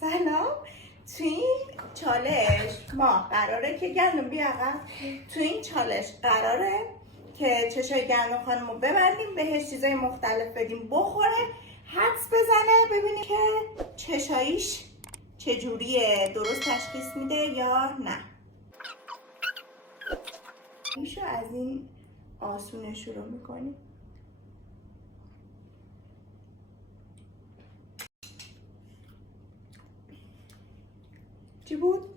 سلام. تو این چالش ما قراره که گندم بیاقم. تو این چالش قراره که چشای گندم خانمو ببندیم، بهش چیزای مختلف بدیم بخوره، حدس بزنه ببینی که چشاییش چجوریه، درست تشخیص میده یا نه. میشو از این آسونه شروع میکنیم. چی بود؟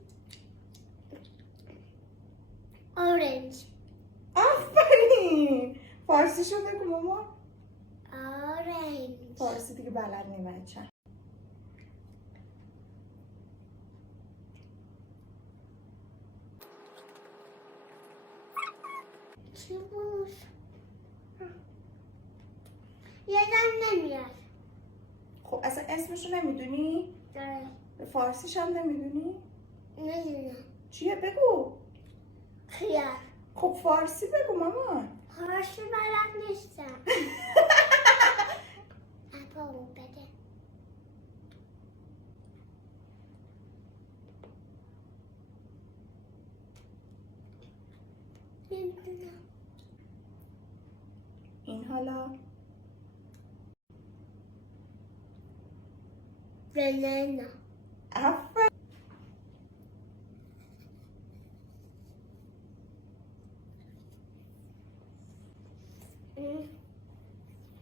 اورنج. آفرین. فارسی شو بگو ماما. اورنج. فارسی دیگه بلد نیم بچه‌م. چی بود؟ یادم نمیاد. خب اصلا اسمشو نمیدونی؟ داره. فارسیش هم نمیدونی؟ نمیدونم. چیه بگو. خیار. خب فارسی بگو مامان. فارسی بلد نیستم. اپا بده. نمیدونم. این حالا بنانا. آفرین.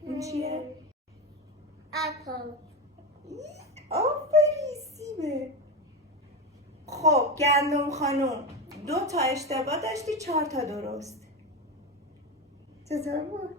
این چیه؟ اپل. آفرین سیبه. خب گندم خانوم 2 تا اشتباه داشتی 4 تا درست. چطور بود؟